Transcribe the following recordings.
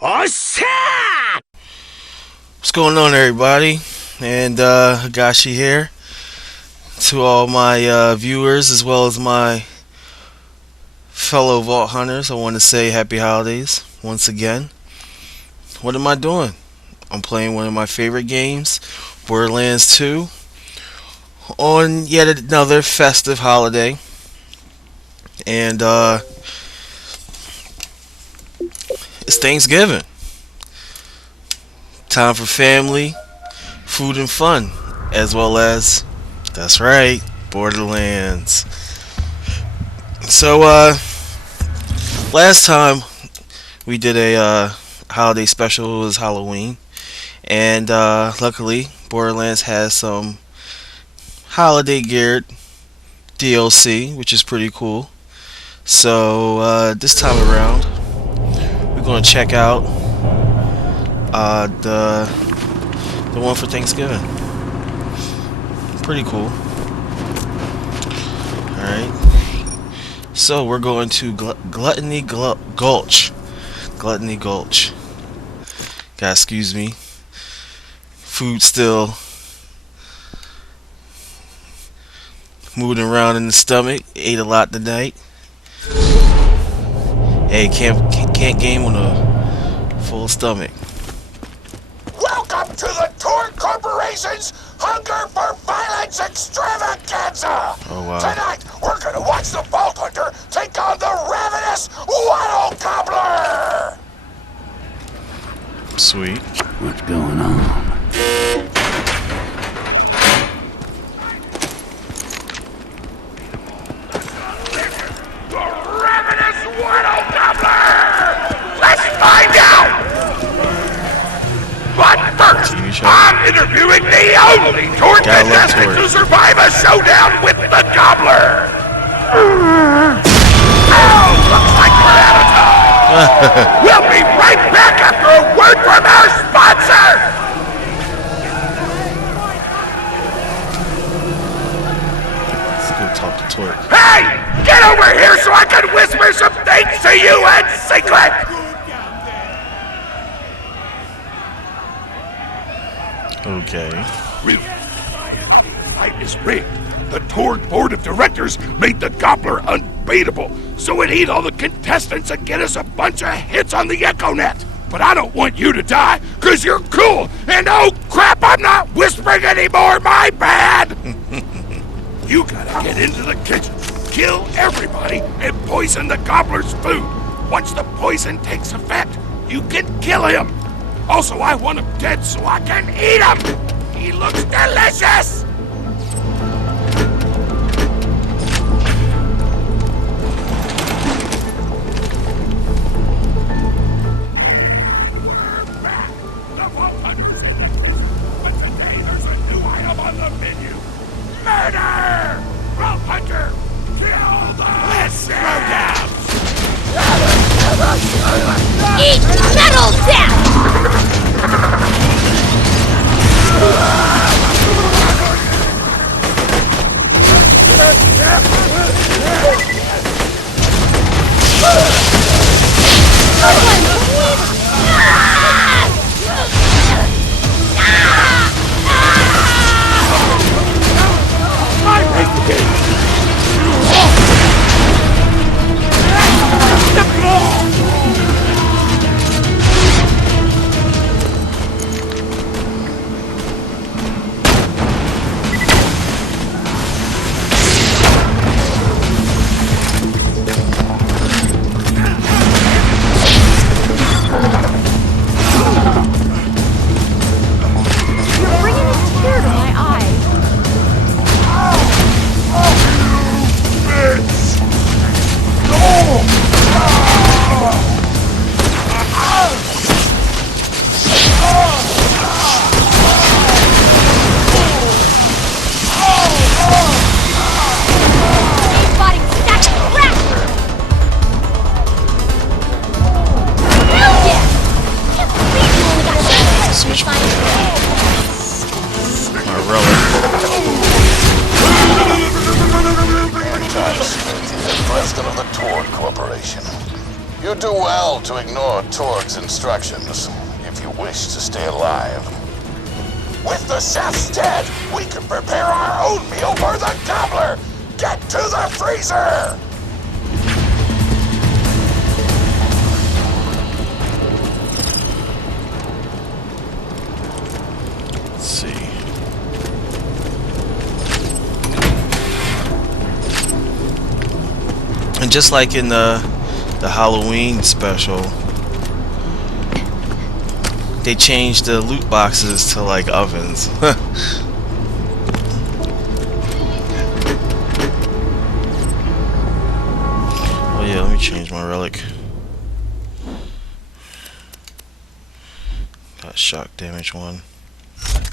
Oh shit! What's going on, everybody? And Hagaishi here. To all my viewers as well as my fellow Vault Hunters, I want to say happy holidays once again. What am I doing? I'm playing one of my favorite games, Borderlands 2, on yet another festive holiday. And it's Thanksgiving. Time for family, food, and fun, as well as, that's right, Borderlands. So, last time we did a holiday special. It was Halloween, and luckily, Borderlands has some holiday geared DLC, which is pretty cool. So, this time around, we're going to check out the one for Thanksgiving. Pretty cool. Alright. So we're going to Gluttony Gulch. Gluttony Gulch. God, excuse me. Food still moving around in the stomach. Ate a lot tonight. Hey, can't game on a full stomach. Welcome to the Tour Corporation's Hunger for Violence Extravaganza! Oh, wow. Tonight, we're gonna watch the Vault Hunter take on the Ravenous Wattle Gobbler! Sweet. What's going on? The Ravenous Wattle Gobbler! Let's find out! But first, I'm interviewing the only Tour contestant to survive a showdown with the Gobbler! Oh, looks like we're out of time! We'll be right back after a word from our sponsor! Let's go talk to Torque. Hey! Get over here so I can whisper some things to you in secret! Okay. Fight is rigged. The Tour board of directors made the Gobbler unbeatable, so it eat all the contestants and get us a bunch of hits on the EchoNet. But I don't want you to die, cause you're cool, and oh crap, I'm not whispering anymore, my bad! You gotta get into the kitchen, kill everybody, and poison the Gobbler's food. Once the poison takes effect, you can kill him. Also, I want him dead so I can eat him! He looks delicious! We're back! The Vault Hunter's in it! But today there's a new item on the menu! Murder! Vault Hunter! Kill the... Let's throw down! Eat metal death! I break the game! You're bringing a tear to my eye. Main body stacked crap! Hell yeah! Can't believe you only got 10 Switch to find my relic. President of the Tour Corporation. You do well to ignore Torg's instructions if you wish to stay alive. With the chef's dead, we can prepare our own meal for the gobbler! Get to the freezer! Let's see. And just like in the Halloween special, they changed the loot boxes to like ovens. Oh yeah, let me change my relic. Got shock damage one.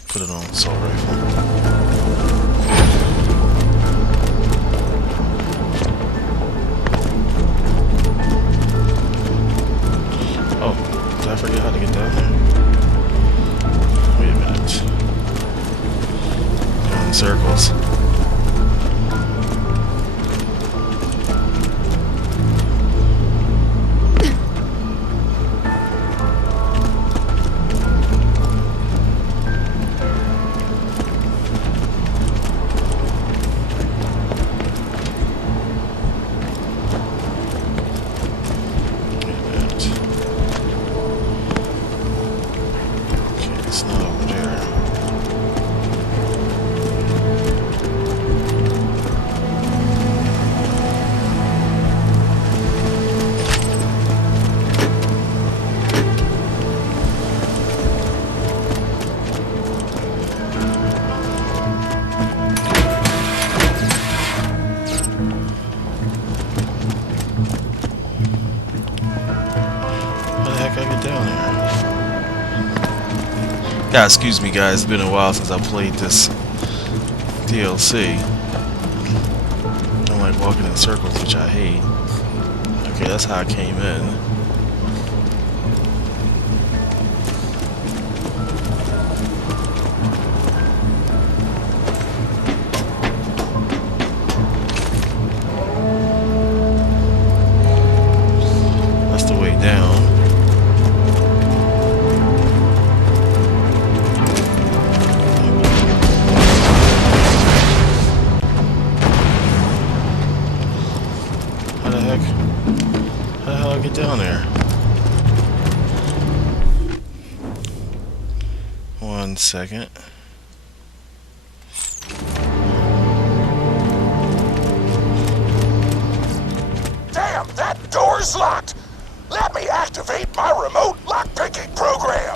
Put it on assault rifle. I forget how to get down there. Wait a minute. Going in circles. Yeah, excuse me guys, it's been a while since I played this DLC. I don't like walking in circles, which I hate. Okay, that's how I came in. That's the way down. Down there. 1 second. Damn, that door's locked! Let me activate my remote lockpicking program!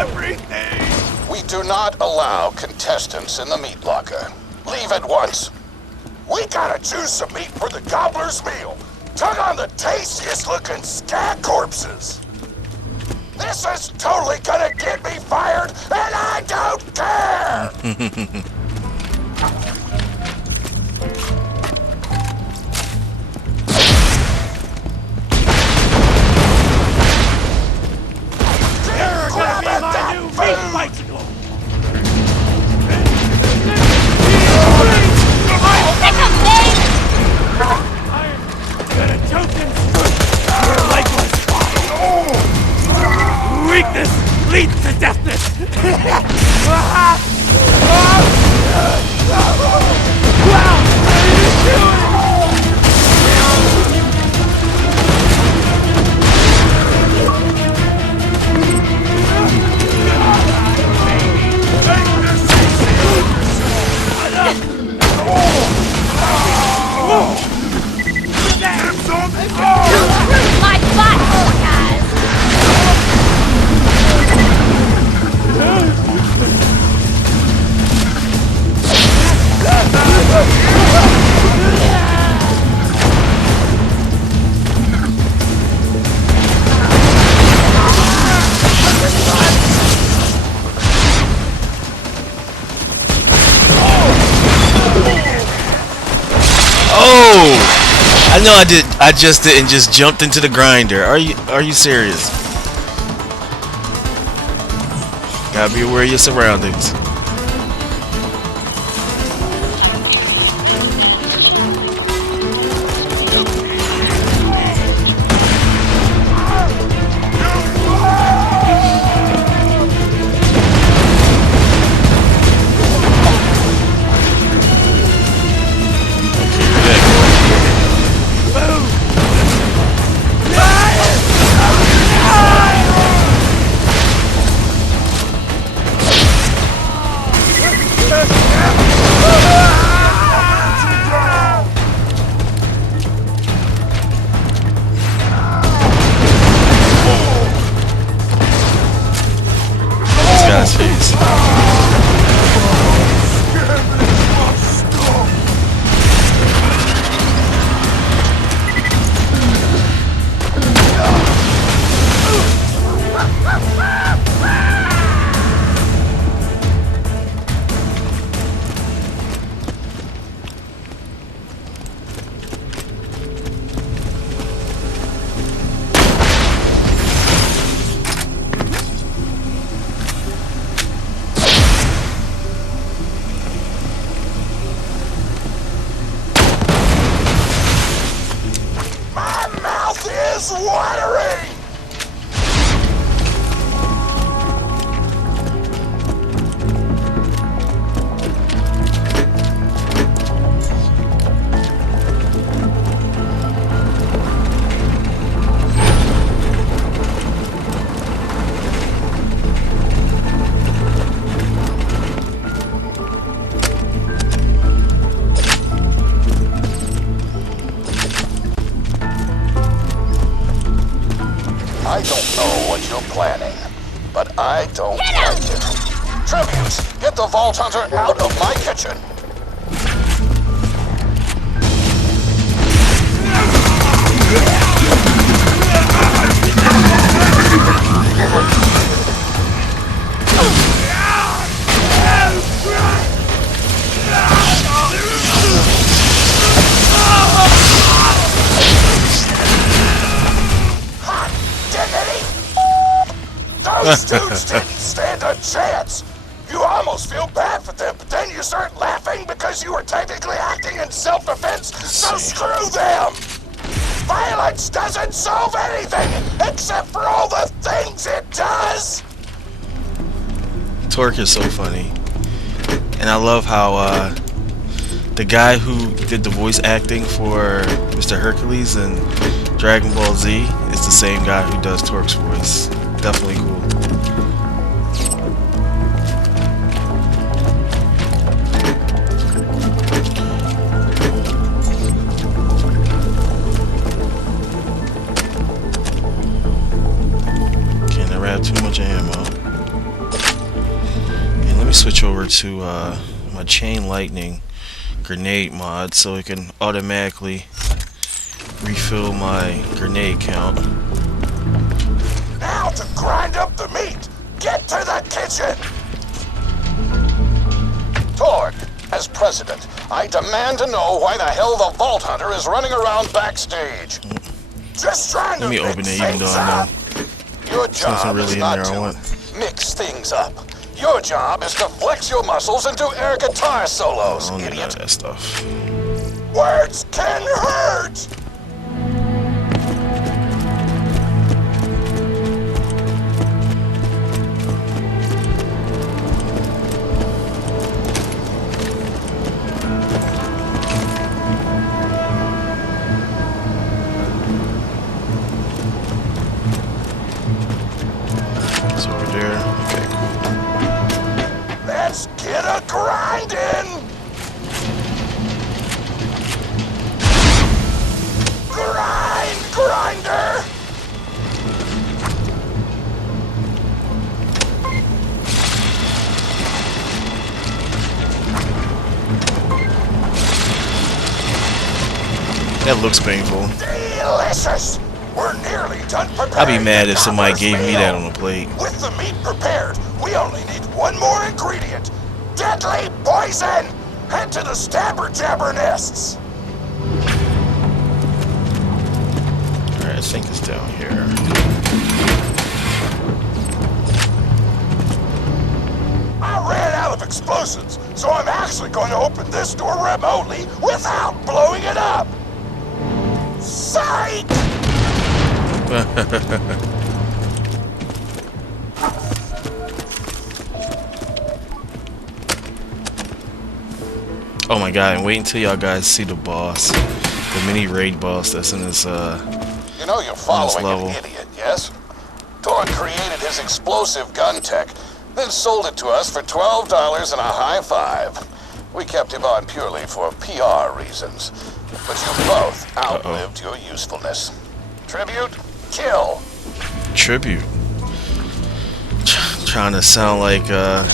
Everything! We do not allow contestants in the meat locker. Leave at once. We gotta choose some meat for the gobbler's meal. Tug on the tastiest looking scat corpses. This is totally gonna get me fired, and I don't care! Grab at that food! Bicycle! Gonna choke and your lifeless body. Weakness leads to deafness. Wow! What are you doing? My butt, guys! Oh! I know I did. I just didn't just jumped into the grinder. Are you serious? Gotta be aware of your surroundings. you're planning, but I don't like it. Tributes, get the Vault Hunter out of my kitchen. Those dudes didn't stand a chance! You almost feel bad for them, but then you start laughing because you were technically acting in self-defense, so screw them! Violence doesn't solve anything, except for all the things it does! Torque is so funny. And I love how the guy who did the voice acting for Mr. Hercules in Dragon Ball Z is the same guy who does Torque's voice. Definitely cool. Can't never have too much ammo. And let me switch over to my chain lightning grenade mod so it can automatically refill my grenade count. Now to grind up the meat! Get to the kitchen! Torg, as president, I demand to know why the hell the Vault Hunter is running around backstage. Just trying to Let me open it even though I know your there's job nothing is really in not there I to want. mix things up. Your job is to flex your muscles into air guitar solos, I don't need none idiot. of that stuff. Words can hurt! It's over there. Okay, cool. Let's get a grindin'! Grinder! That looks painful. Delicious! We're nearly done preparing. I'd be mad the if somebody gobbler's gave me meal. that on a plate. With the meat prepared, we only need one more ingredient. Deadly poison! Head to the stabber jabber nests. Alright, I think it's down here. I ran out of explosives, so I'm actually going to open this door remotely without blowing it up. Sight! Oh my god, and wait until y'all guys see the boss. The mini raid boss that's in this You know you're following level. an idiot, yes? Torg created his explosive gun tech, then sold it to us for $12 and a high five. We kept him on purely for PR reasons. But you both outlived your usefulness. Tribute, kill. tribute. Trying to sound like Hell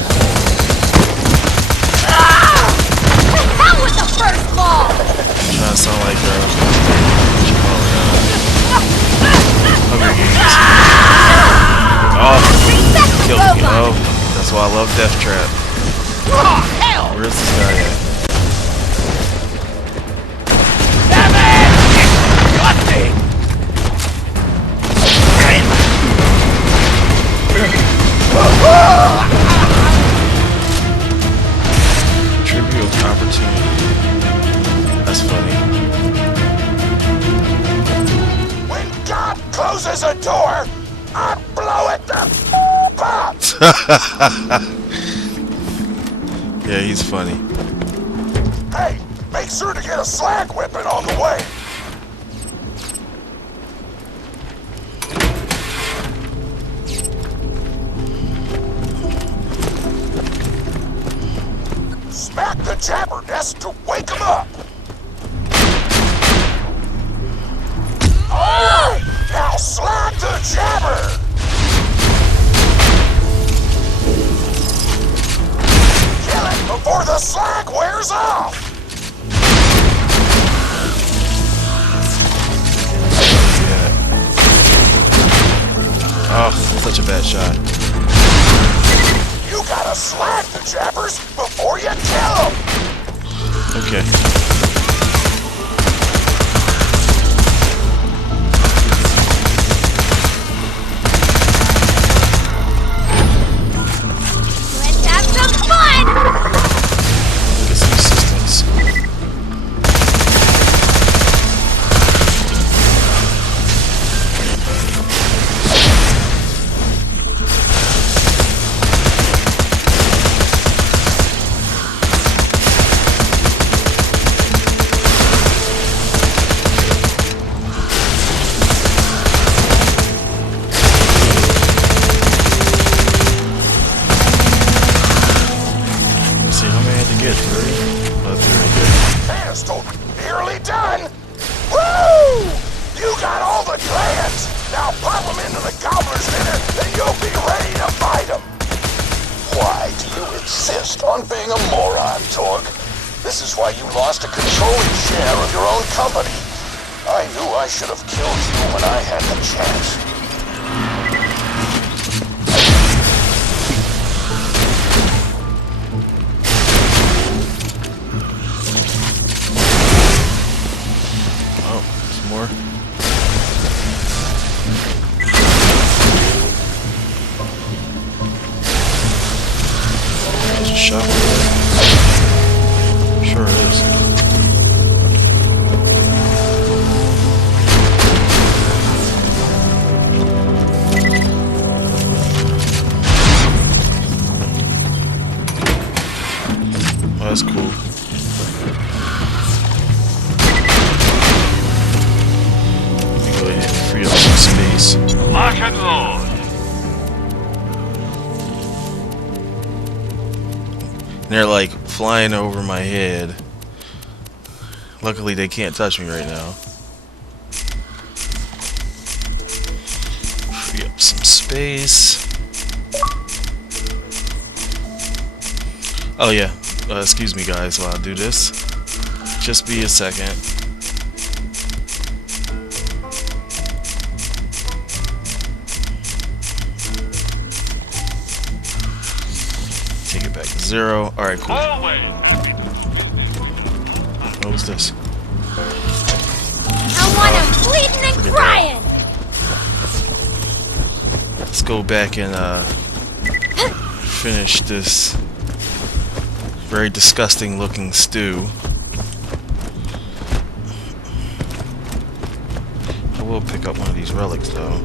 with the first ball! trying to sound like what you call it, Hunger Games. Oh, killed me. Oh, that's why I love Death Trap. Oh, hell! Where's this guy at? Damn it! Got me! Tribute opportunity. That's funny. When God closes a door, I blow it the up. Yeah, he's funny. Hey, make sure to get a slag weapon on the way. Smack the jabber nest to wake him up. All right, now slag the jabber. before the slag wears off! Oh, such a bad shot. You gotta slag the jabbers before you kill them! Okay. Let's have some fun! Get some assistance. Let's see, how many I had to get? 30? Oh, 30. Pedestal nearly done! Woo! You got all the glands! Now pop them into the gobbler's dinner and you'll be ready to fight them! Why do you insist on being a moron, Torg? This is why you lost a controlling share of your own company. I knew I should have killed you when I had the chance. Oh, some more. There's a shot. Sure is. Oh, that's cool. Let me go ahead and free up some space. Lock and load. And they're like flying over my head. Luckily they can't touch me right now. Free up some space. Oh yeah, excuse me guys while I do this. Just be a second. Take it back to 0. Alright, cool. Always. What was this? I want him bleeding and Forget crying! Let's go back and finish this very disgusting looking stew. I will pick up one of these relics though.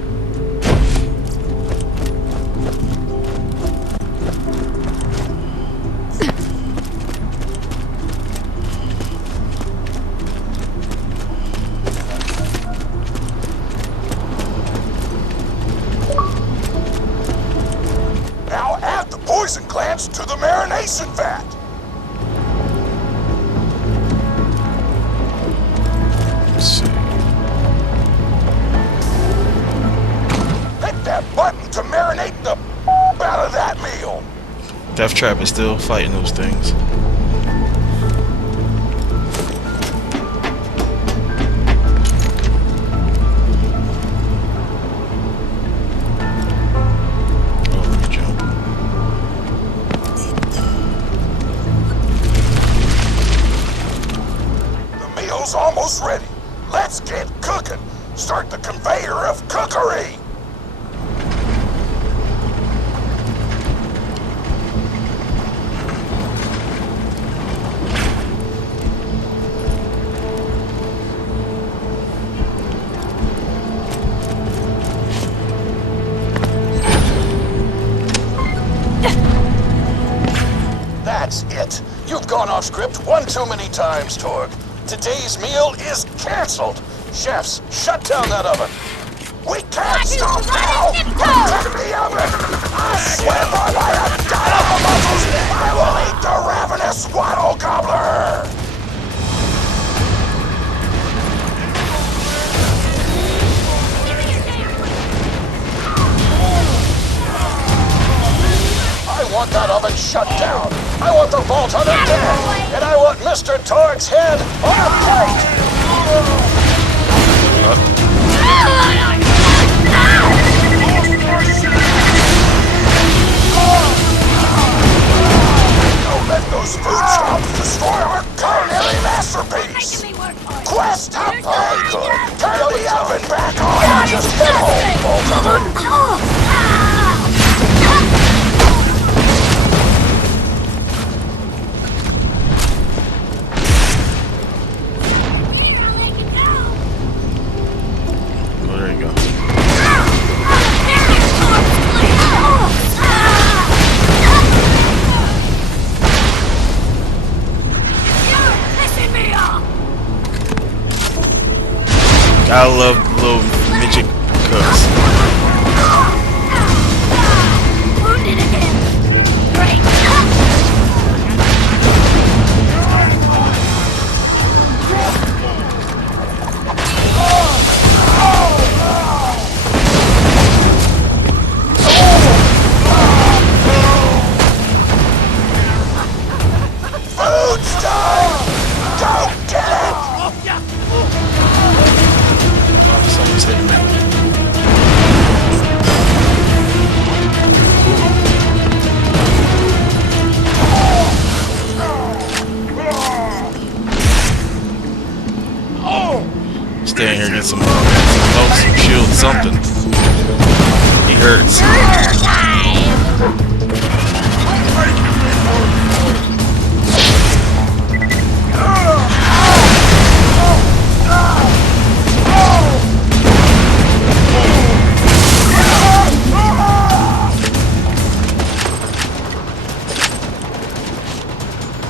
Now add the poison glands to the marination vat! Let's see. Hit that button to marinate the out of that meal! Death Trap is still fighting those things. Oh, let me jump. The meal's almost ready. Let's get cooking. Start the conveyor of cookery. That's it. You've gone off script one too many times, Torg. Today's meal is canceled. Chefs, shut down that oven. We can't stop now! Look at the oven! I swear by my undying muscles, I will eat the Ravenous Wattle Gobbler! I want that oven shut down. I want want the Vault Hunter dead, and I want Mr. Torg's head on a plate! Don't let those food stomps destroy our culinary masterpiece! Quest to play good! Turn the oven back on and just head home, Vault Hunter! Oh, there you go. I love little midget cooks. Wounded again. Great. Food's done! Don't get it! Someone's hitting me. Stay in here and get some help, some shield, something. He hurts.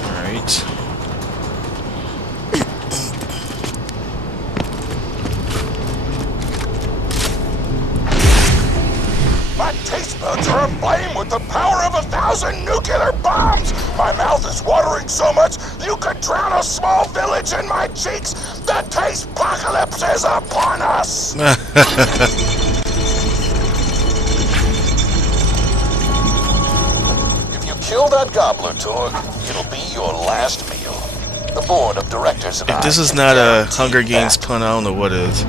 Alright. My taste buds are aflame with the power of 1,000 nuclear bombs! My mouth is watering so much you could drown a small village in my cheeks! The taste apocalypse is upon us! If you kill that gobbler, Torg, it'll be your last meal. The board of directors and If this is not a Hunger Games pun, I don't know what is.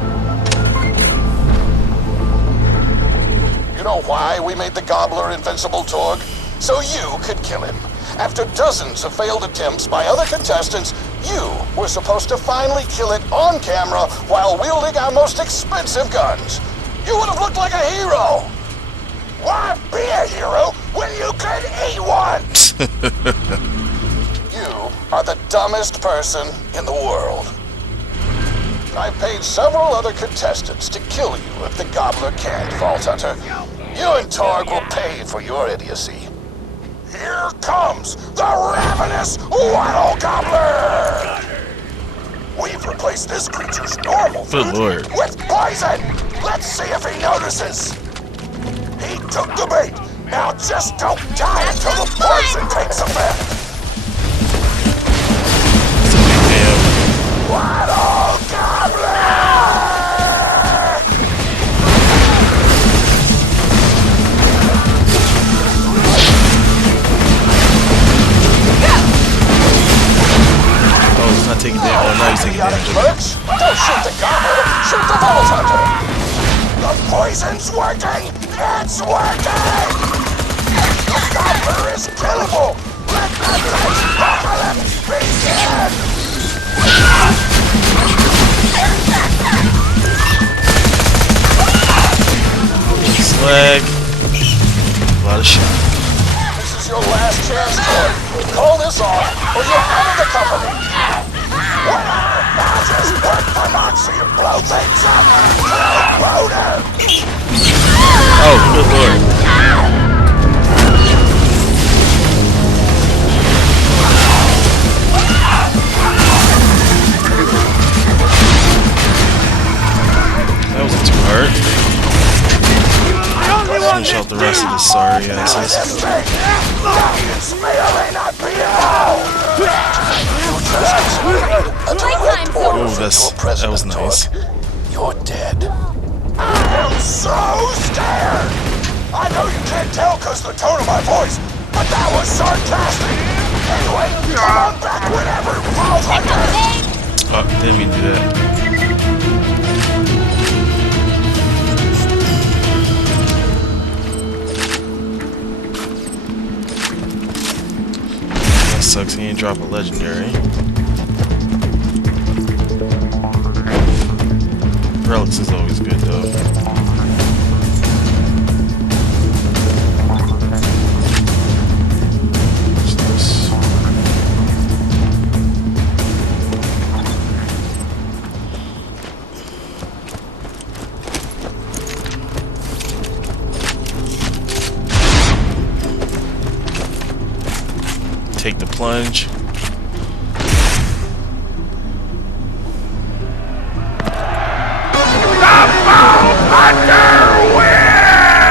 You know why we made the gobbler invincible, Torg? So you could kill him. After dozens of failed attempts by other contestants, you were supposed to finally kill it on camera while wielding our most expensive guns. You would have looked like a hero. Why be a hero when you could eat one? You are the dumbest person in the world. I paid several other contestants to kill you if the gobbler can't, Vault Hunter. You and Torg will pay for your idiocy. Here comes the Ravenous Wattle Gobbler! We've replaced this creature's normal Good food lord. with poison! Let's see if he notices! He took the bait! Now just don't die until the poison takes effect! It's a big damn. Wattle Gobbler! Oh, he's not taking damage. Oh, no, he's taking damage. Clerks, don't shoot the gobbler! Shoot the Vault Hunter! The poison's working! It's working! The gobbler is killable! Let the apocalypse begin! Slag. A lot of shit. This is your last chance, Torg. Call this off, or you're out of the company! Whatever! I'll just work for Moxie and blow things up! Boner! Oh, good lord. That wasn't too hard. Finish off the rest of this sorry asses. That was nice. You're dead. I am so scared! I know you can't tell because of the tone of my voice, but that was sarcastic! Anyway, come on back whenever, Vault Hunter! Oh, didn't mean to do that. That sucks, he didn't drop a legendary. Relics is always good though. What's this? Take the plunge.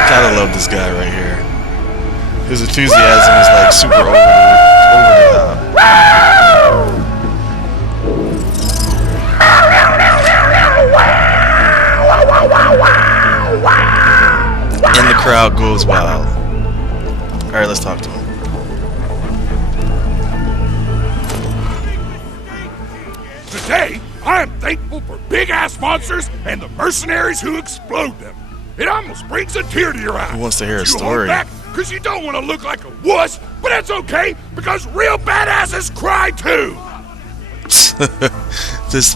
Gotta love this guy right here. His enthusiasm is like super over the top. And the crowd goes wild. Alright, let's talk to him. Today, I'm thankful for big-ass monsters and the mercenaries who explode them. It almost brings a tear to your eye. Who wants to hear a story? Because you don't want to look like a wuss, but that's okay, because real badasses cry too. This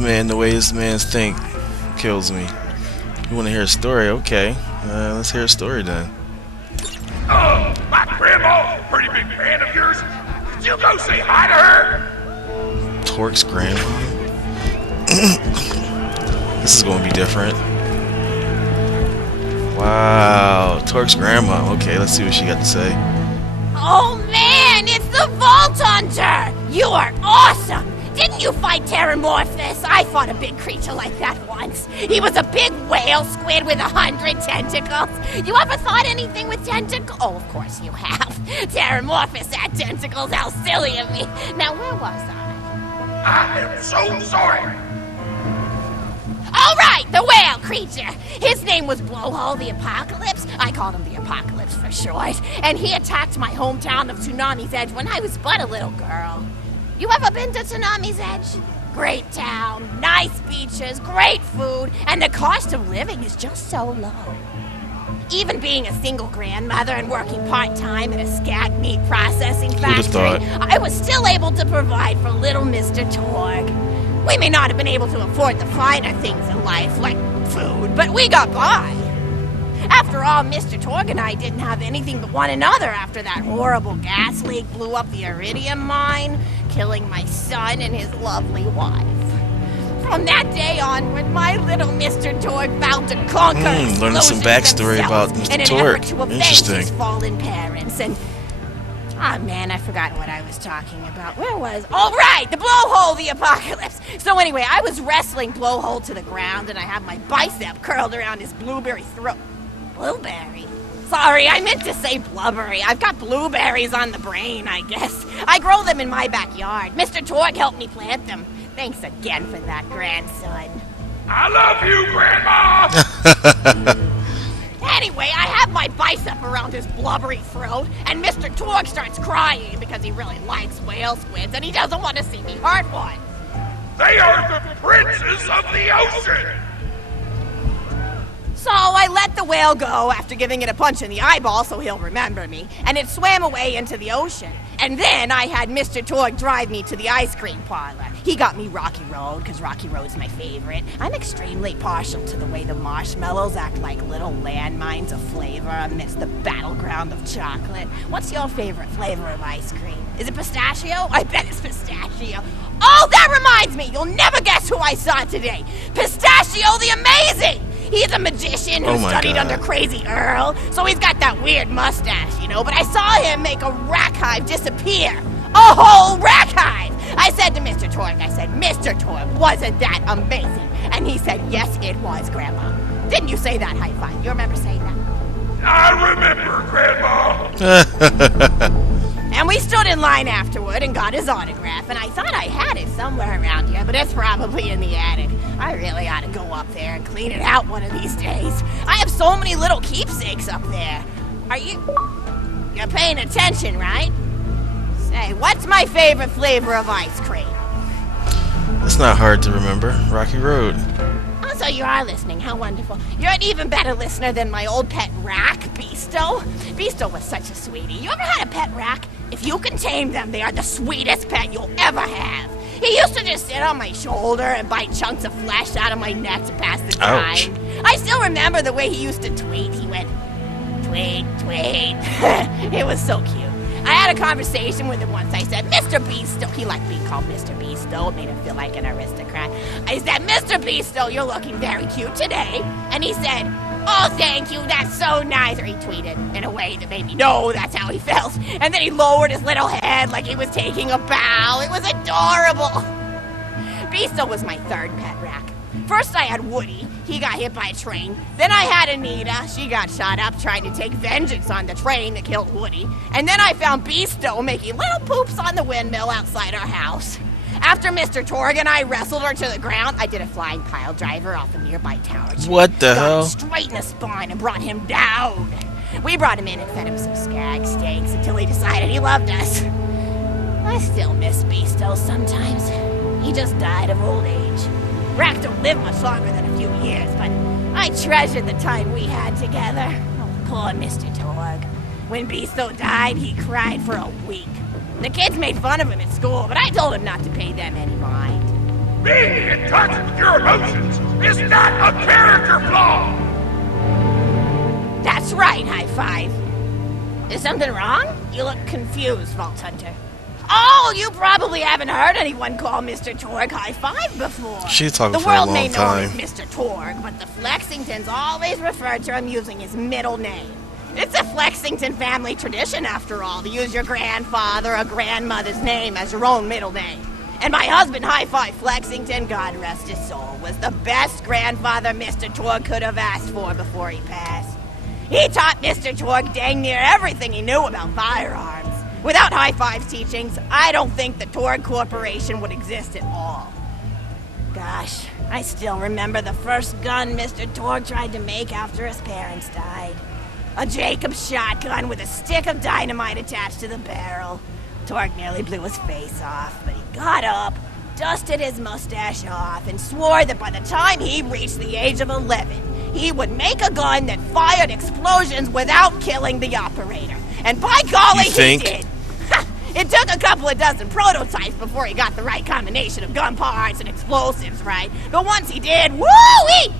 man, the way this man's think kills me. You want to hear a story? Okay, let's hear a story then. My grandma's a pretty big fan of yours. Did you go say hi to her? Torque's grandma? This is going to be different. Wow, Torque's grandma. Okay, let's see what she got to say. Oh man, it's the Vault Hunter! You are awesome! Didn't you fight Terramorphous? I fought a big creature like that once. He was a big whale squid with 100 tentacles. You ever thought anything with tentacles? Oh, of course you have. Terramorphous had tentacles. How silly of me. Now, where was I? I am so sorry. All right, the whale creature. His name was Blowhole the Apocalypse. I called him the Apocalypse for short. And he attacked my hometown of Tsunami's Edge when I was but a little girl. You ever been to Tsunami's Edge? Great town, nice beaches, great food, and the cost of living is just so low. Even being a single grandmother and working part-time at a skag meat processing factory, I was still able to provide for little Mr. Torg. We may not have been able to afford the finer things in life, like food, but we got by. After all, Mr. Torg and I didn't have anything but one another after that horrible gas leak blew up the iridium mine, killing my son and his lovely wife. From that day onward, my little Mr. Torg vowed to conquer learning some backstory about Mr. Torg. Interesting. His fallen parents and... Oh man, I forgot what I was talking about. Where was... Oh right, the Blowhole the Apocalypse! So anyway, I was wrestling Blowhole to the ground and I had my bicep curled around his blueberry throat. Blueberry? Sorry, I meant to say blubbery. I've got blueberries on the brain, I guess. I grow them in my backyard. Mr. Torg helped me plant them. Thanks again for that, grandson. I love you, Grandma! Anyway, I have my bicep around his blubbery throat, and Mr. Torg starts crying because he really likes whale squids and he doesn't want to see me hurt one. They are the princes of the ocean! So I let the whale go after giving it a punch in the eyeball so he'll remember me, and it swam away into the ocean. And then I had Mr. Torg drive me to the ice cream parlor. He got me Rocky Road, because Rocky Road's my favorite. I'm extremely partial to the way the marshmallows act like little landmines of flavor amidst the battleground of chocolate. What's your favorite flavor of ice cream? Is it pistachio? I bet it's pistachio. Oh, that reminds me! You'll never guess who I saw today! Pistachio the Amazing! He's a magician who studied under Crazy Earl, so he's got that weird mustache, you know, but I saw him make a rack hive disappear. A whole rack hive! I said to Mr. Torg, Mr. Torg, wasn't that amazing? And he said, yes, it was, Grandma. Didn't you say that, high five? You remember saying that? I remember, Grandma! And we stood in line afterward and got his autograph, and I thought I had it somewhere around here, but it's probably in the attic. I really ought to go up there and clean it out one of these days. I have so many little keepsakes up there. You're paying attention, right? Say, what's my favorite flavor of ice cream? It's not hard to remember. Rocky Road. Oh, so you are listening. How wonderful. You're an even better listener than my old pet rack, Beasto. Beasto was such a sweetie. You ever had a pet rack? If you can tame them, they are the sweetest pet you'll ever have. He used to just sit on my shoulder and bite chunks of flesh out of my neck to pass the time. Ouch. I still remember the way he used to tweet. He went, tweet, tweet. It was so cute. I had a conversation with him once. I said, Mr. Beasto. He liked being called Mr. Beasto. It made him feel like an aristocrat. I said, Mr. Beasto, you're looking very cute today. And he said, oh, thank you. That's so nice. Or he tweeted in a way that made me know that's how he felt. And then he lowered his little head like he was taking a bow. It was adorable. Beasto was my third pet rack. First I had Woody. He got hit by a train. Then I had Anita. She got shot up trying to take vengeance on the train that killed Woody. And then I found Beasto making little poops on the windmill outside our house. After Mr. Torg and I wrestled her to the ground, I did a flying pile driver off a nearby tower. What the Got hell? him straight in the spine and brought him down. We brought him in and fed him some skag steaks until he decided he loved us. I still miss Beasto sometimes. He just died of old age. Rack don't live much longer than a few years, but I treasured the time we had together. Oh, poor Mr. Torg. When Beasto died, he cried for a week. The kids made fun of him at school, but I told him not to pay them any mind. Being in touch with your emotions is not a character flaw! That's right, High Five. Is something wrong? You look confused, Vault Hunter. Oh, you probably haven't heard anyone call Mr. Torg High Five before. She's talking the for a world long may know time. him as Mr. Torg, but the Flexingtons always refer to him using his middle name. It's a Flexington family tradition, after all, to use your grandfather or grandmother's name as your own middle name. And my husband, High Five Flexington, God rest his soul, was the best grandfather Mr. Torg could have asked for before he passed. He taught Mr. Torg dang near everything he knew about firearms. Without High Five's teachings, I don't think the Torg Corporation would exist at all. Gosh, I still remember the first gun Mr. Torg tried to make after his parents died. A Jacobs shotgun with a stick of dynamite attached to the barrel. Torg nearly blew his face off, but he got up, dusted his mustache off, and swore that by the time he reached the age of 11, he would make a gun that fired explosions without killing the operator. And by golly, he did. It took a couple of dozen prototypes before he got the right combination of gun parts and explosives right. But once he did, woo-wee!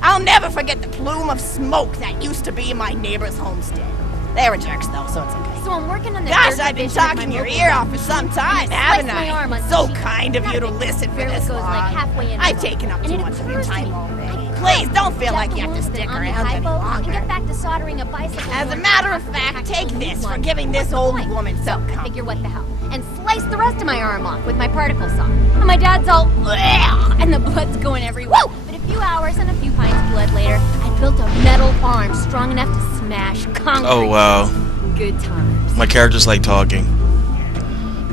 I'll never forget the plume of smoke that used to be my neighbor's homestead. They were jerks, though, so it's okay. So I'm working on the Gosh, third I've been revision of talking my your mobile ear phone. off for some time, haven't my arm I? on So sheet. kind of you to listen for Barely this goes, long. like, halfway in I've the taken up and too it much of your occurs to time me, already. I Please don't feel jack like the you have to wounds stick on the around any hypo and longer. get back to soldering a bicycle. As a board. matter of fact, take this for giving this old woman so I comfort. figure what the hell. And slice the rest of my arm off with my particle saw. And my dad's all, "Ugh," and the blood's going everywhere. Woo! But a few hours and a few pints of blood later, I built a metal arm strong enough to smash concrete. Oh wow. Good times. My character's like talking.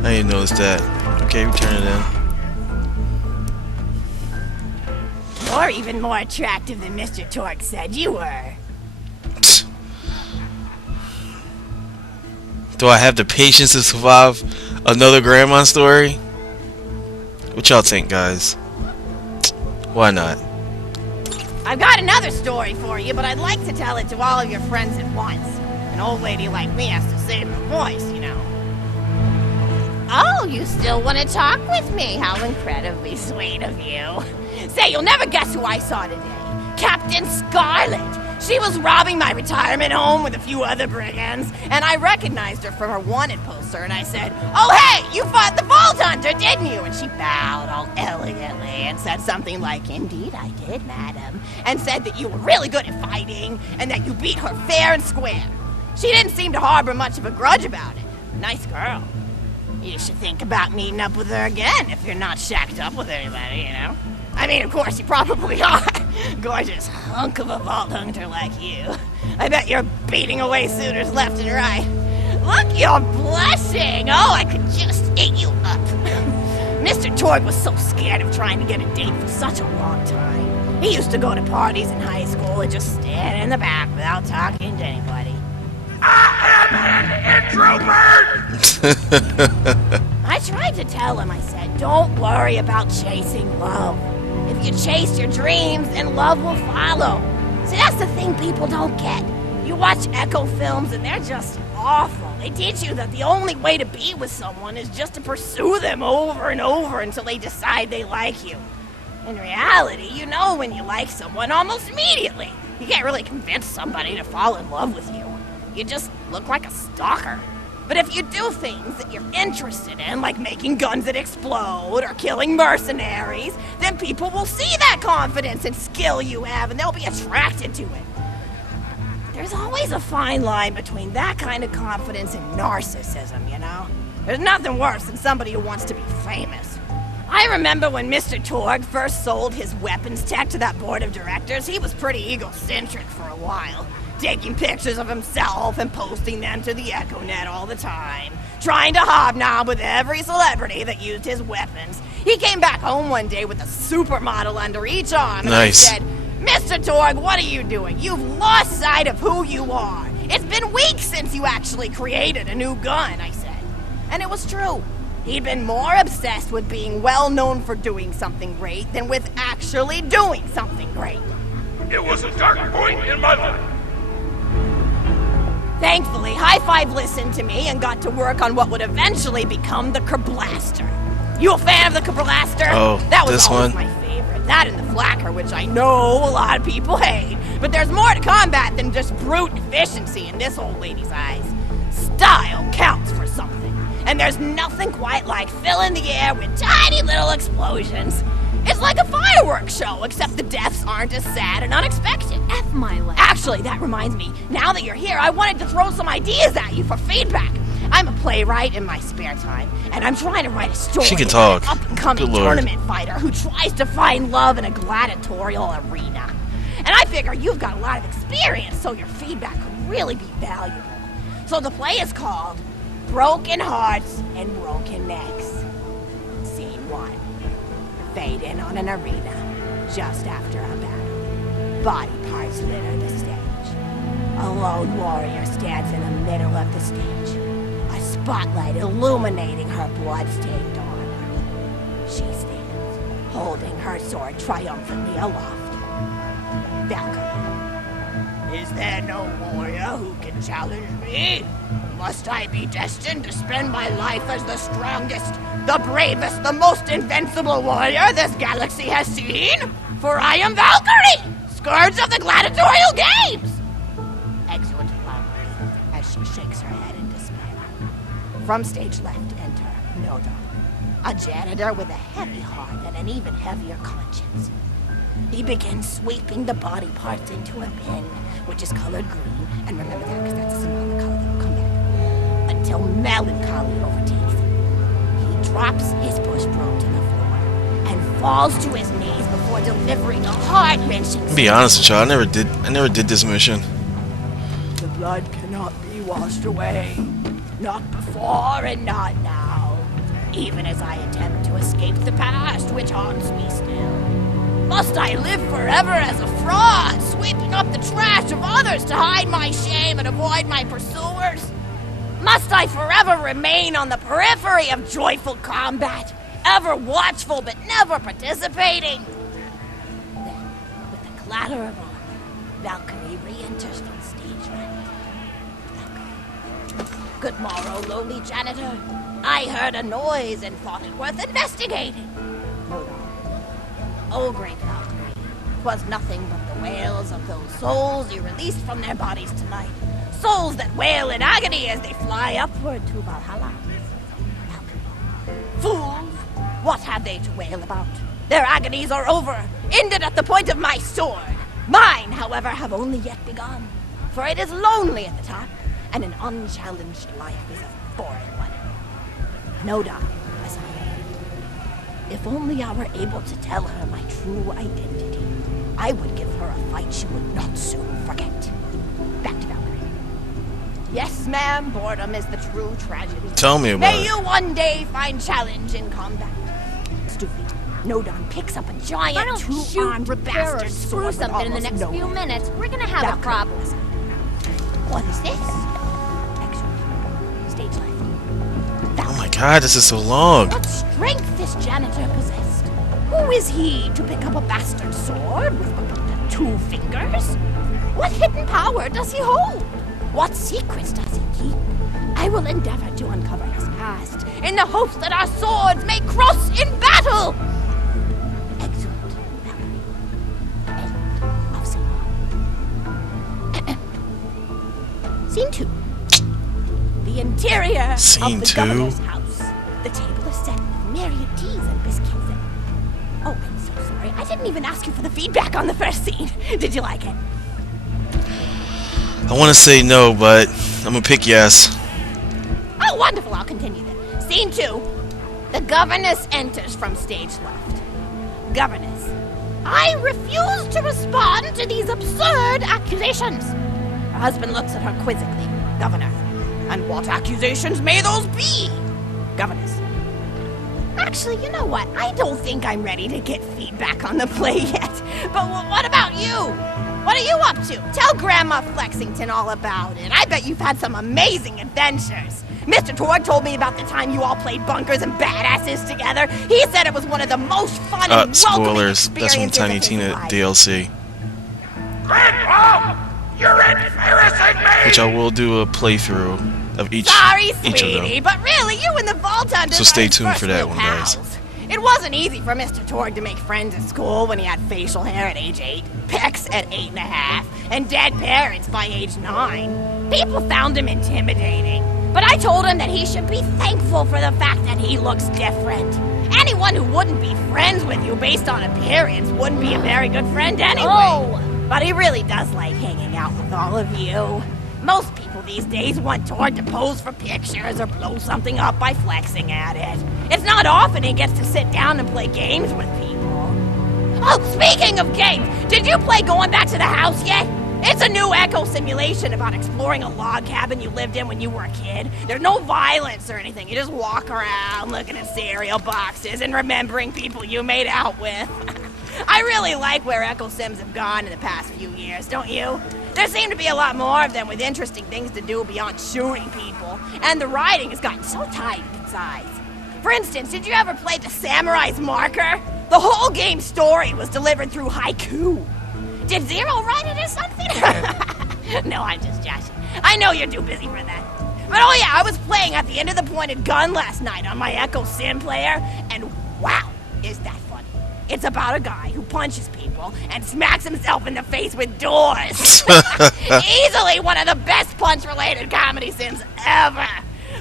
I didn't notice that. Okay, we turn it in. Or even more attractive than Mr. Torg said you were. Do I have the patience to survive another grandma story? What y'all think, guys? Why not? I've got another story for you, but I'd like to tell it to all of your friends at once. An old lady like me has to save her voice, you know. Oh, you still want to talk with me? How incredibly sweet of you. Say, you'll never guess who I saw today. Captain Scarlet. She was robbing my retirement home with a few other brigands, and I recognized her from her wanted poster, and I said, "Oh, hey, you fought the Vault Hunter, didn't you?" And she bowed all elegantly and said something like, "Indeed I did, madam," and said that you were really good at fighting, and that you beat her fair and square. She didn't seem to harbor much of a grudge about it. Nice girl. You should think about meeting up with her again if you're not shacked up with anybody, you know? I mean, of course, you probably are. Gorgeous hunk of a Vault Hunter like you. I bet you're beating away suitors left and right. Look, you're blushing. Oh, I could just eat you up. Mr. Torg was so scared of trying to get a date for such a long time. He used to go to parties in high school and just stand in the back without talking to anybody. I am an trooper! I tried to tell him, I said, don't worry about chasing love. If you chase your dreams, then love will follow. See, that's the thing people don't get. You watch Echo films and they're just awful. They teach you that the only way to be with someone is just to pursue them over and over until they decide they like you. In reality, you know when you like someone almost immediately. You can't really convince somebody to fall in love with you. You just look like a stalker. But if you do things that you're interested in, like making guns that explode or killing mercenaries, then people will see that confidence and skill you have and they'll be attracted to it. There's always a fine line between that kind of confidence and narcissism, you know? There's nothing worse than somebody who wants to be famous. I remember when Mr. Torg first sold his weapons tech to that board of directors, he was pretty egocentric for a while. Taking pictures of himself and posting them to the EchoNet all the time. Trying to hobnob with every celebrity that used his weapons. He came back home one day with a supermodel under each arm. Nice. And I said, Mr. Torg, what are you doing? You've lost sight of who you are. It's been weeks since you actually created a new gun, I said. And it was true. He'd been more obsessed with being well known for doing something great than with actually doing something great. It was a dark point in my life. Thankfully, High Five listened to me and got to work on what would eventually become the Kerblaster. You a fan of the Kerblaster? Oh, that was this always one? my favorite. That and the Flacker, which I know a lot of people hate. But there's more to combat than just brute efficiency in this old lady's eyes. Style counts for something. And there's nothing quite like filling the air with tiny little explosions. It's like a fireworks show, except the deaths aren't as sad and unexpected. F my life. Actually, that reminds me, now that you're here, I wanted to throw some ideas at you for feedback. I'm a playwright in my spare time, and I'm trying to write a story She can talk. about an up-and-coming Good Lord. tournament fighter who tries to find love in a gladiatorial arena. And I figure you've got a lot of experience, so your feedback could really be valuable. So the play is called Broken Hearts and Broken Necks. Scene 1. Fade in on an arena just after a battle. Body parts litter the stage. A lone warrior stands in the middle of the stage, a spotlight illuminating her blood-stained armor. She stands, holding her sword triumphantly aloft. Valkyrie. Is there no warrior who can challenge me? Must I be destined to spend my life as the strongest, the bravest, the most invincible warrior this galaxy has seen? For I am Valkyrie, scourge of the gladiatorial games! Exeunt Valkyrie, as she shakes her head in despair. From stage left enter Nodon, a janitor with a heavy heart and an even heavier conscience. He begins sweeping the body parts into a bin, which is colored green, and remember that because that's a symbolic color that will come back, until melancholy overtakes him. He drops his push broom to the floor and falls to his knees before delivering a heart-wrenching To be honest with y'all, I never did this mission. The blood cannot be washed away. Not before and not now. Even as I attempt to escape the past, which haunts me still. Must I live forever as a fraud, sweeping up the trash of others to hide my shame and avoid my pursuers? Must I forever remain on the periphery of joyful combat, ever watchful but never participating? Then, with a clatter of armor, Valkyrie re-enters from stage right. Valkyrie. Good morrow, lowly janitor. I heard a noise and thought it worth investigating. Hold on. Oh, great Valkyrie, 'twas nothing but the wails of those souls you released from their bodies tonight. Souls that wail in agony as they fly upward to Valhalla. Valkyrie. Fools! What have they to wail about? Their agonies are over, ended at the point of my sword. Mine, however, have only yet begun. For it is lonely at the top, and an unchallenged life is a foreign one. No doubt, aside. If only I were able to tell her my true identity, I would give her a fight she would not soon forget. Back to Valkyrie. Yes, ma'am, boredom is the true tragedy. Tell me about May it. you one day find challenge in combat. Stupid. Nodon picks up a If I giant don't two-armed shoot, repair, or bastard screw sword with something in the almost next no few blade. minutes, we're gonna have a Valkyrie. problem. What is this? Excellent. God, this is so long. What strength this janitor possessed? Who is he to pick up a bastard sword with but 2 fingers? What hidden power does he hold? What secrets does he keep? I will endeavor to uncover his past in the hopes that our swords may cross in battle. Excellent. End of scene 1. Scene 2. The interior Scene of the 2? governor's house. The table is set with myriad teas and biscuits. Oh, I'm so sorry. I didn't even ask you for the feedback on the first scene. Did you like it? I want to say no, but I'm gonna pick yes. Oh, wonderful. I'll continue then. Scene 2. The governess enters from stage left. Governess, I refuse to respond to these absurd accusations. Her husband looks at her quizzically. Governor, and what accusations may those be? Governess. Actually, you know what? I don't think I'm ready to get feedback on the play yet. But what about you? What are you up to? Tell Grandma Flexington all about it. I bet you've had some amazing adventures. Mr. Tord told me about the time you all played bunkers and badasses together. He said it was one of the most fun and welcoming spoilers. That's from experiences Tiny of his Tina life. DLC, Grandpa, you're embarrassing me! which I will do a playthrough of each Sorry, of sweetie, them. but really, you and the Vault Hunters So stay are his tuned for first that real one, guys. pals. It wasn't easy for Mr. Tord to make friends at school when he had facial hair at age 8, pecs at 8.5, and dead parents by age 9. People found him intimidating, but I told him that he should be thankful for the fact that he looks different. Anyone who wouldn't be friends with you based on appearance wouldn't be a very good friend anyway. Oh! But he really does like hanging out with all of you. Most people these days want Tord to pose for pictures or blow something up by flexing at it. It's not often he gets to sit down and play games with people. Oh, speaking of games, did you play Going Back to the House yet? It's a new echo simulation about exploring a log cabin you lived in when you were a kid. There's no violence or anything. You just walk around looking at cereal boxes and remembering people you made out with. I really like where Echo Sims have gone in the past few years, don't you? There seem to be a lot more of them with interesting things to do beyond shooting people, and the writing has gotten so tight and concise. For instance, did you ever play The Samurai's Marker? The whole game's story was delivered through haiku. Did Zero write it or something? No, I'm just joshing. I know you're too busy for that. But oh yeah, I was playing At the End of the Pointed Gun last night on my Echo Sim player, and wow, is that funny. It's about a guy who punches people and smacks himself in the face with doors. Easily one of the best punch-related comedy sims ever.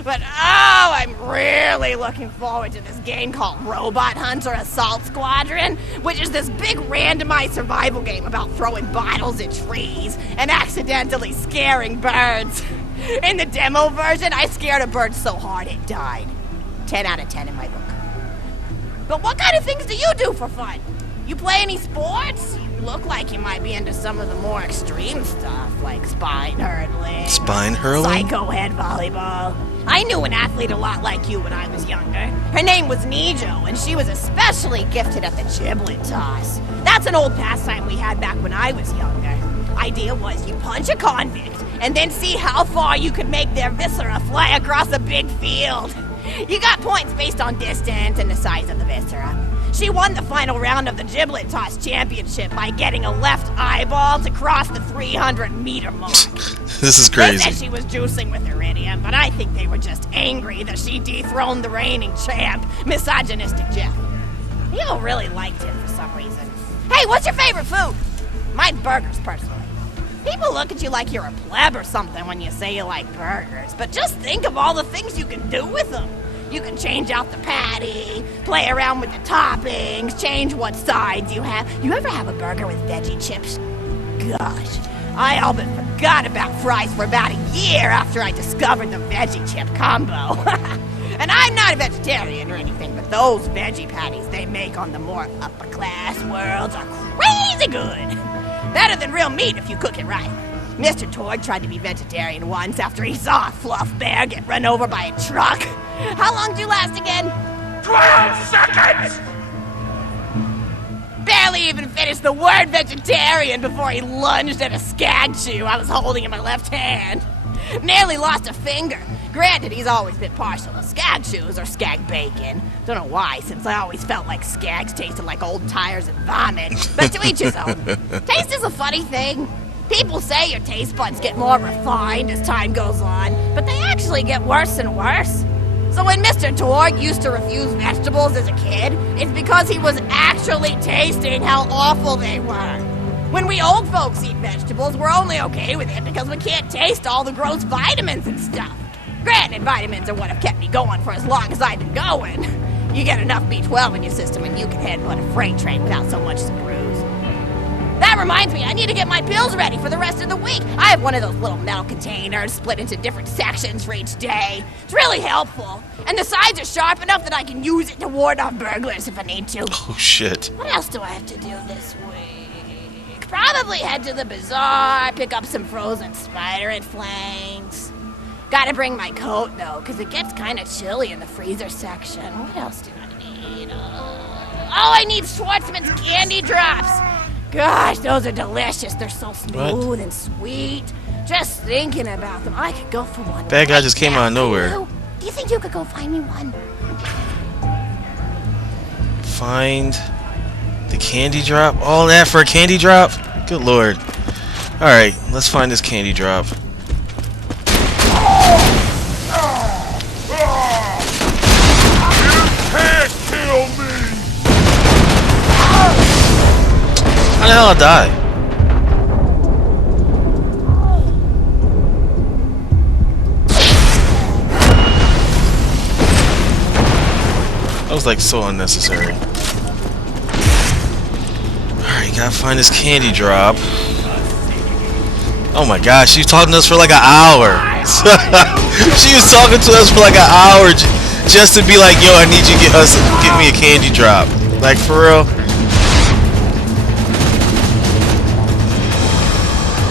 But oh, I'm really looking forward to this game called Robot Hunter Assault Squadron, which is this big randomized survival game about throwing bottles at trees and accidentally scaring birds. In the demo version, I scared a bird so hard it died. 10 out of 10 in my book. But what kind of things do you do for fun? You play any sports? You look like you might be into some of the more extreme stuff, like spine hurdling. Spine hurling? Psycho head volleyball. I knew an athlete a lot like you when I was younger. Her name was Nijo, and she was especially gifted at the giblet toss. That's an old pastime we had back when I was younger. Idea was you punch a convict, and then see how far you could make their viscera fly across a big field. You got points based on distance and the size of the viscera. She won the final round of the giblet toss championship by getting a left eyeball to cross the 300-meter mark. This is They crazy. said she was juicing with iridium, but I think they were just angry that she dethroned the reigning champ, misogynistic Jeff. People really liked him for some reason. Hey, what's your favorite food? Mine's burgers, personally. People look at you like you're a pleb or something when you say you like burgers, but just think of all the things you can do with them. You can change out the patty, play around with the toppings, change what sides you have. You ever have a burger with veggie chips? Gosh, I all but forgot about fries for about a year after I discovered the veggie chip combo. And I'm not a vegetarian or anything, but those veggie patties they make on the more upper class worlds are crazy good. Better than real meat if you cook it right. Mr. Tord tried to be vegetarian once after he saw a fluff bear get run over by a truck. How long did you last again? 12 seconds! Barely even finished the word vegetarian before he lunged at a skag chew I was holding in my left hand. Nearly lost a finger. Granted, he's always been partial to skag shoes or skag bacon. Don't know why, since I always felt like skags tasted like old tires and vomit. But to each his own. Taste is a funny thing. People say your taste buds get more refined as time goes on, but they actually get worse and worse. So when Mr. Torg used to refuse vegetables as a kid, it's because he was actually tasting how awful they were. When we old folks eat vegetables, we're only okay with it because we can't taste all the gross vitamins and stuff. Granted, vitamins are what have kept me going for as long as I've been going. You get enough B12 in your system and you can headbutt a freight train without so much as a bruise. That reminds me, I need to get my pills ready for the rest of the week. I have one of those little metal containers split into different sections for each day. It's really helpful. And the sides are sharp enough that I can use it to ward off burglars if I need to. Oh, shit. What else do I have to do this week? Probably head to the bazaar, pick up some frozen spider and flanks. Gotta bring my coat, though, because it gets kind of chilly in the freezer section. What else do I need? I need Schwartzman's candy drops. Gosh, those are delicious. They're so smooth and sweet. Just thinking about them, I could go for one. That guy just came out of nowhere. Do you think you could go find me one? Find the candy drop? All that for a candy drop? Good lord. Alright, let's find this candy drop. Can't kill me! How the hell I die? That was like so unnecessary. Alright, gotta find this candy drop. Oh my gosh, she was talking to us for like an hour. She was talking to us for like an hour just to be like, yo, I need you to get me a candy drop. Like, for real.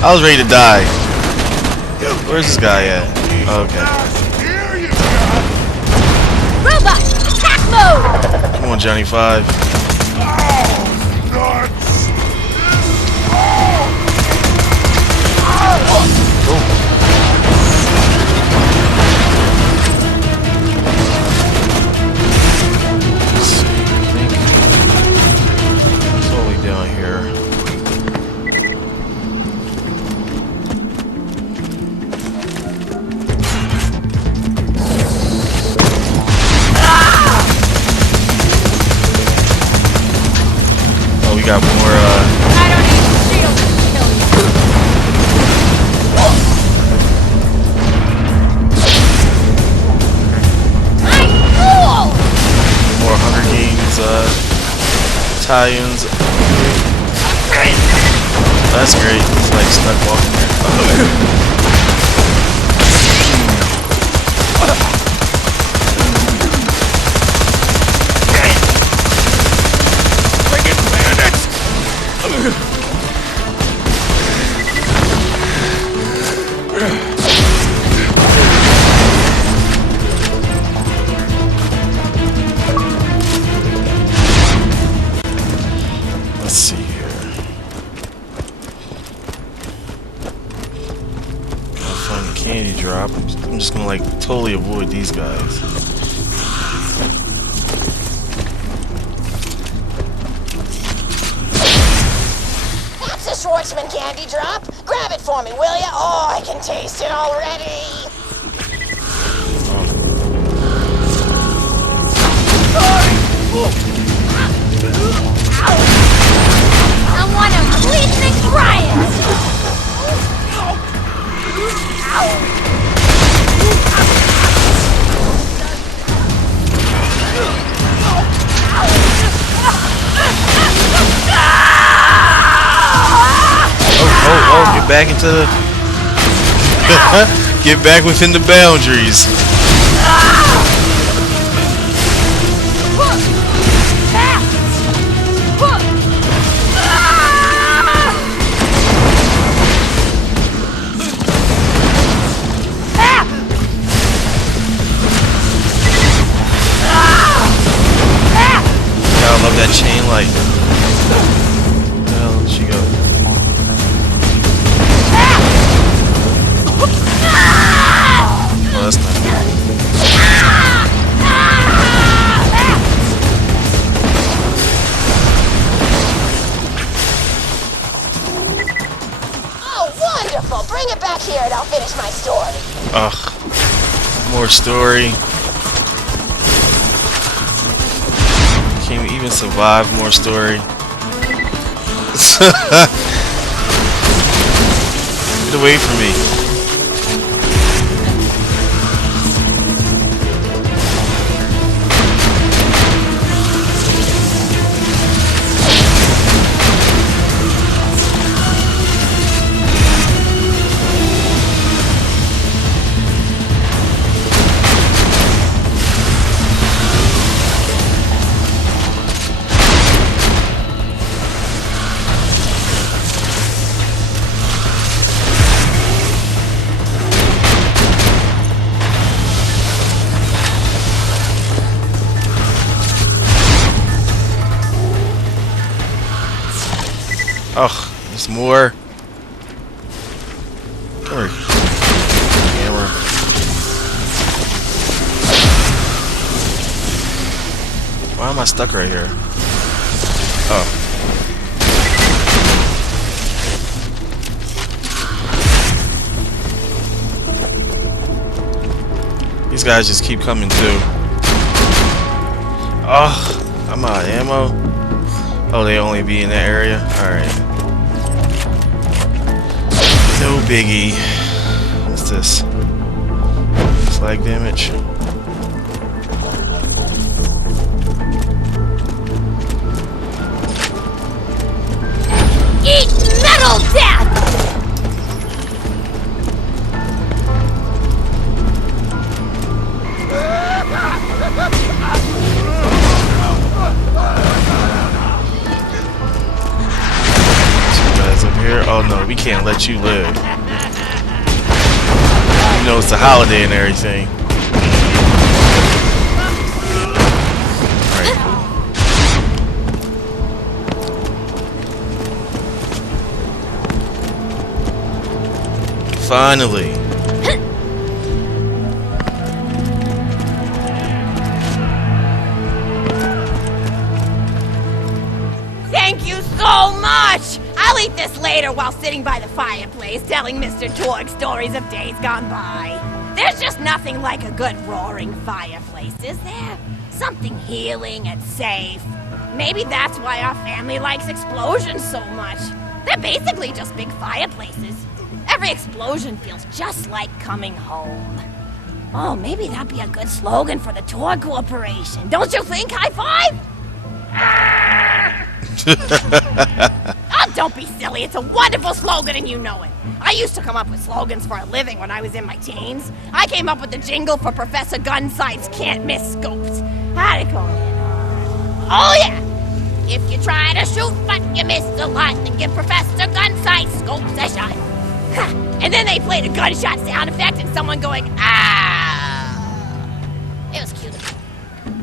I was ready to die. Where's this guy at? Okay. Robot, attack mode! Come on, Johnny 5. What's all the way down here? Oh, we got more, I don't need shield to kill you. I'm cool! more Hunger Games, tie-ins. That's great. It's like stuck walking there. Let's see here. Gotta find the candy drop. I'm just gonna like totally avoid these guys. That's a Schwartzman candy drop. Grab it for me, will ya? Oh, I can taste it already. I want to bleach and try it! Oh, get back into the... Get back within the boundaries. I love that chain light. Where the hell did she go? Oh, that's not good. back here and I'll finish my story. Ugh. More story. Can we even survive more story? Get away from me. Ugh, there's more. Camera. Why am I stuck right here? Oh. These guys just keep coming too. Oh, I'm out of ammo. Oh, they only be in that area? Alright. No biggie. What's this? Slag damage. Eat metal death! Oh no, we can't let you live. You know it's a holiday and everything. Alright, cool. Finally. Thank you so much! I'll eat this later while sitting by the fireplace telling Mr. Torg stories of days gone by. There's just nothing like a good roaring fireplace, is there? Something healing and safe. Maybe that's why our family likes explosions so much. They're basically just big fireplaces. Every explosion feels just like coming home. Oh, maybe that'd be a good slogan for the Torg Corporation. Don't you think, High Five? Oh, don't be silly. It's a wonderful slogan and you know it. I used to come up with slogans for a living when I was in my teens. I came up with the jingle for Professor Gunsight's Can't Miss Scopes. How'd it go? Oh, yeah. If you try to shoot but you miss a lot, then give Professor Gunsight Scopes a shot. And then they played a gunshot sound effect and someone going, ah. It was cute.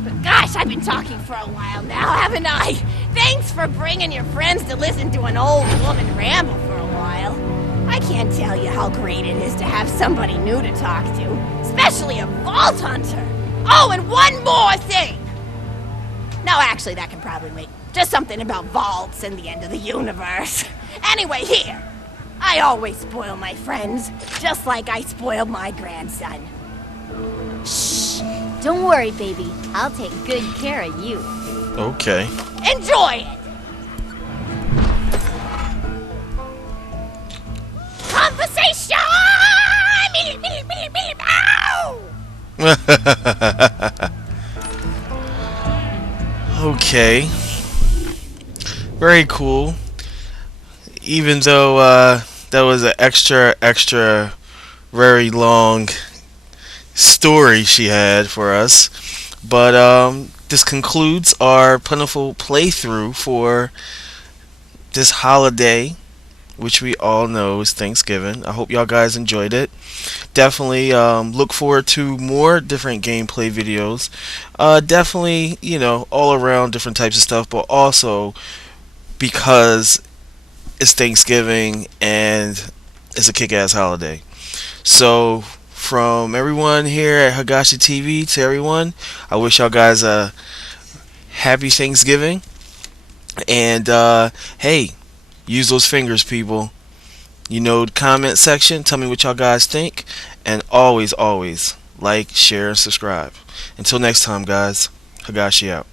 But gosh, I've been talking for a while now, haven't I? Thanks for bringing your friends to listen to an old woman ramble for a while. I can't tell you how great it is to have somebody new to talk to, especially a Vault Hunter. Oh, and one more thing. No, actually, that can probably wait. Just something about vaults and the end of the universe. Anyway, here. I always spoil my friends, just like I spoiled my grandson. Shh! Don't worry, baby. I'll take good care of you. Okay. Enjoy it! Conversation! Ow! Okay. Very cool. Even though that was an extra very long story she had for us, but this concludes our Plentiful playthrough for this holiday, which we all know is Thanksgiving. I hope y'all guys enjoyed it. Definitely look forward to more different gameplay videos. Definitely, you know, all around different types of stuff, but also because it's Thanksgiving and it's a kick-ass holiday. So from everyone here at Hagaishi TV to everyone, I wish y'all guys a happy Thanksgiving. And hey, use those fingers, people. You know, comment section. Tell me what y'all guys think. And always, always like, share, and subscribe. Until next time, guys. Hagaishi out.